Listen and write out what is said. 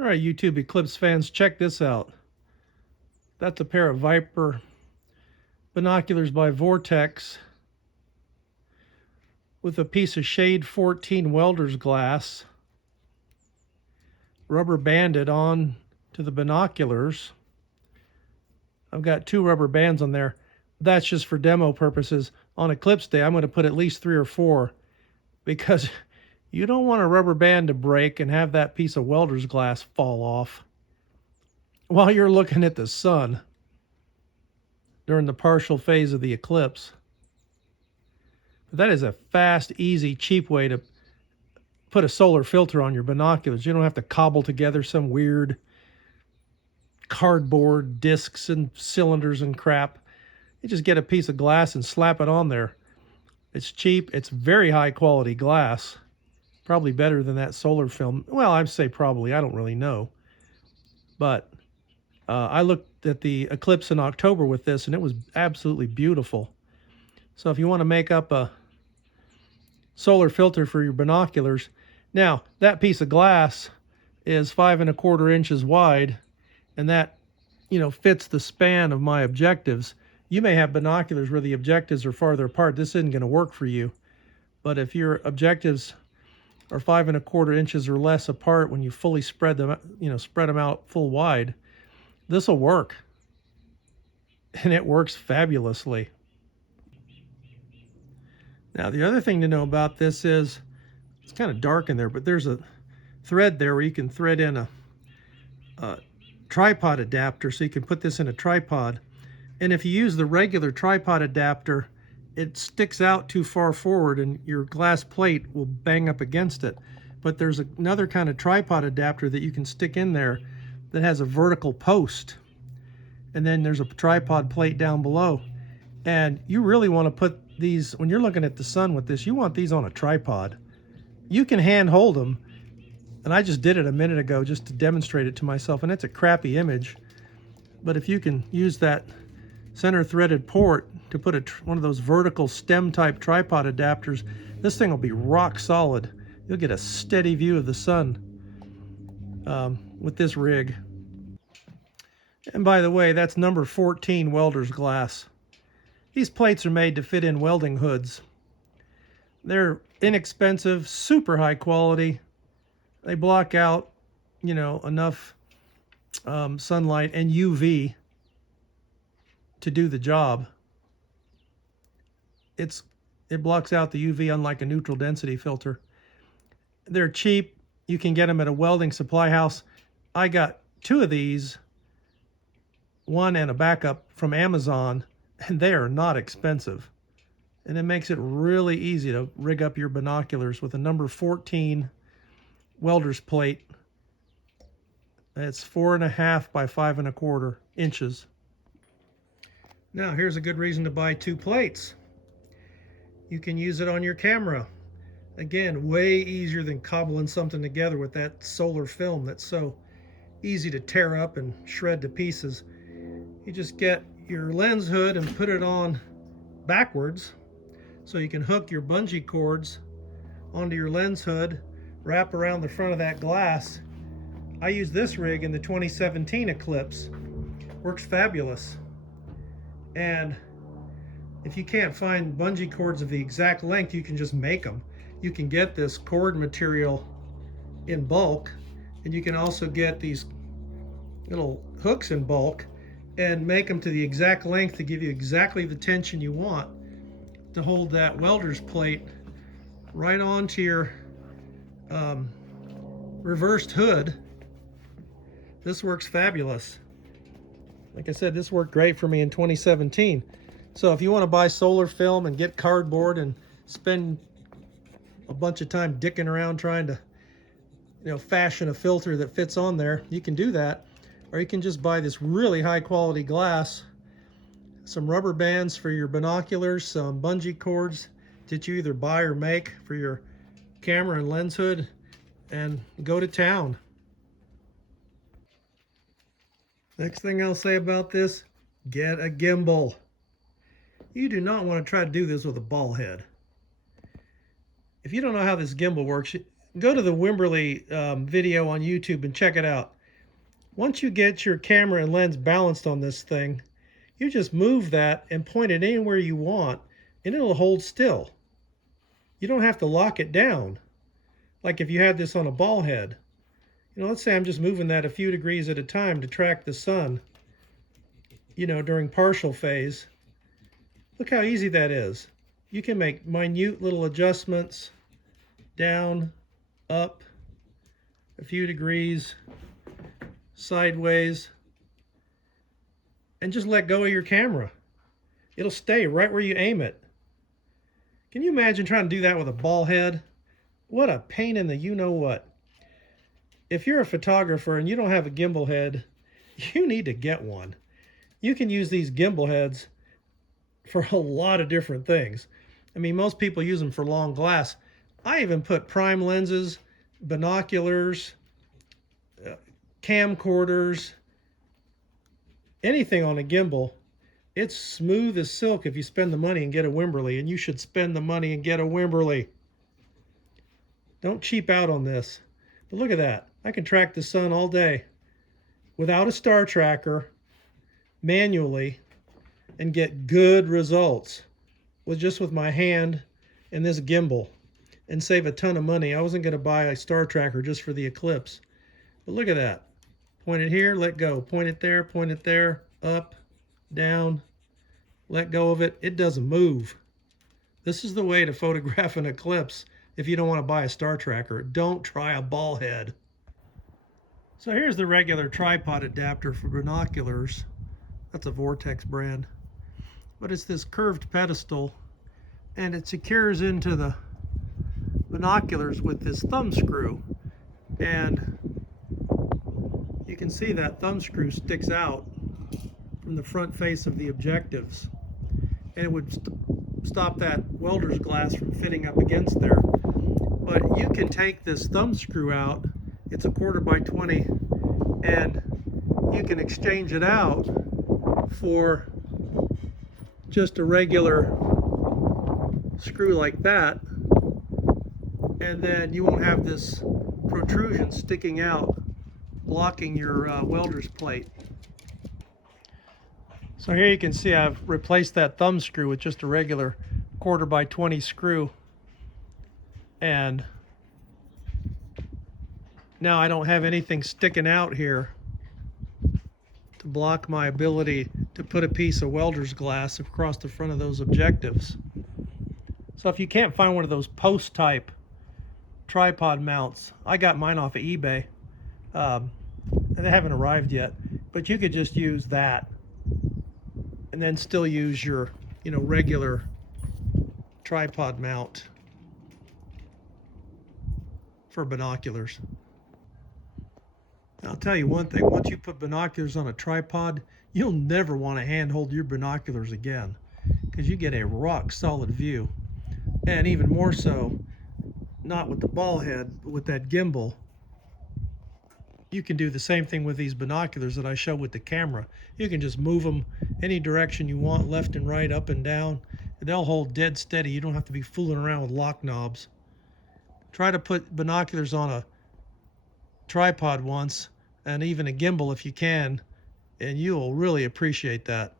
All right, YouTube Eclipse fans, check this out. That's a pair of Viper binoculars by Vortex with a piece of shade 14 welder's glass rubber banded on to the binoculars. I've got 2 rubber bands on there. That's just for demo purposes. On Eclipse Day, I'm going to put at least 3 or 4 because you don't want a rubber band to break and have that piece of welder's glass fall off while you're looking at the sun during the partial phase of the eclipse. But that is a fast, easy, cheap way to put a solar filter on your binoculars. You don't have to cobble together some weird cardboard discs and cylinders and crap. You just get a piece of glass and slap it on there. It's cheap. It's very high quality glass. Probably better than that solar film. Well, I'd say probably. I don't really know. But I looked at the eclipse in October with this, and it was absolutely beautiful. So if you want to make up a solar filter for your binoculars, now that piece of glass is 5 1/4 inches wide, and that, fits the span of my objectives. You may have binoculars where the objectives are farther apart. This isn't going to work for you. But if your objectives are 5 1/4 inches or less apart when you fully spread them out full wide, this will work. And it works fabulously. Now, the other thing to know about this is it's kind of dark in there, but there's a thread there where you can thread in a tripod adapter, so you can put this in a tripod. And if you use the regular tripod adapter, it sticks out too far forward and your glass plate will bang up against it. But there's another kind of tripod adapter that you can stick in there that has a vertical post. And then there's a tripod plate down below. And you really want to put these, when you're looking at the sun with this, you want these on a tripod. You can hand hold them. And I just did it a minute ago just to demonstrate it to myself. And it's a crappy image. But if you can use that center threaded port to put one of those vertical stem type tripod adapters, this thing will be rock solid. You'll get a steady view of the sun with this rig. And by the way, that's number 14 welder's glass. These plates are made to fit in welding hoods. They're inexpensive, super high quality. They block out, enough sunlight and UV to do the job. It blocks out the UV unlike a neutral density filter. They're cheap. You can get them at a welding supply house. I got 2 of these, one and a backup, from Amazon, and they are not expensive. And it makes it really easy to rig up your binoculars with a number 14 welder's plate. It's 4 1/2 by 5 1/4 inches. Now, here's a good reason to buy 2 plates. You can use it on your camera. Again, way easier than cobbling something together with that solar film that's so easy to tear up and shred to pieces. You just get your lens hood and put it on backwards so you can hook your bungee cords onto your lens hood, wrap around the front of that glass. I use this rig in the 2017 Eclipse. Works fabulous. And if you can't find bungee cords of the exact length, you can just make them. You can get this cord material in bulk, and you can also get these little hooks in bulk and make them to the exact length to give you exactly the tension you want to hold that welder's plate right onto your reversed hood. This works fabulous. Like I said, this worked great for me in 2017. So if you want to buy solar film and get cardboard and spend a bunch of time dicking around trying to fashion a filter that fits on there, you can do that. Or you can just buy this really high quality glass, some rubber bands for your binoculars, some bungee cords that you either buy or make for your camera and lens hood, and go to town. Next thing I'll say about this, get a gimbal. You do not want to try to do this with a ball head. If you don't know how this gimbal works, Go to the Wimberley video on YouTube and check it out. Once you get your camera and lens balanced on this thing, you just move that and point it anywhere you want, and it'll hold still. You don't have to lock it down, like if you had this on a ball head. Let's say I'm just moving that a few degrees at a time to track the sun, during partial phase. Look how easy that is. You can make minute little adjustments, down, up, a few degrees, sideways, and just let go of your camera. It'll stay right where you aim it. Can you imagine trying to do that with a ball head? What a pain in the you-know-what. If you're a photographer and you don't have a gimbal head, you need to get one. You can use these gimbal heads for a lot of different things. I mean, most people use them for long glass. I even put prime lenses, binoculars, camcorders, anything on a gimbal. It's smooth as silk if you spend the money and get a Wimberley, and you should spend the money and get a Wimberley. Don't cheap out on this. But look at that. I can track the sun all day without a star tracker, manually, and get good results with my hand and this gimbal, and save a ton of money. I wasn't going to buy a star tracker just for the Eclipse. But look at that. Point it here, let go. Point it there, up, down, let go of it. It doesn't move. This is the way to photograph an eclipse if you don't want to buy a star tracker. Don't try a ball head. So here's the regular tripod adapter for binoculars. That's a Vortex brand. But it's this curved pedestal, and it secures into the binoculars with this thumb screw. And you can see that thumb screw sticks out from the front face of the objectives, and it would stop that welder's glass from fitting up against there. But you can take this thumb screw out. It's a 1/4 by 20, and you can exchange it out for just a regular screw like that, and then you won't have this protrusion sticking out blocking your welder's plate. So here you can see I've replaced that thumb screw with just a regular 1/4 by 20 screw, and now I don't have anything sticking out here to block my ability to put a piece of welder's glass across the front of those objectives. So if you can't find one of those post type tripod mounts, I got mine off of eBay, and they haven't arrived yet, but you could just use that and then still use your regular tripod mount for binoculars. I'll tell you one thing, once you put binoculars on a tripod, you'll never want to handhold your binoculars again, because you get a rock solid view. And even more so, not with the ball head, but with that gimbal, you can do the same thing with these binoculars that I show with the camera. You can just move them any direction you want, left and right, up and down, and they'll hold dead steady. You don't have to be fooling around with lock knobs. Try to put binoculars on a tripod once, and even a gimbal if you can, and you'll really appreciate that.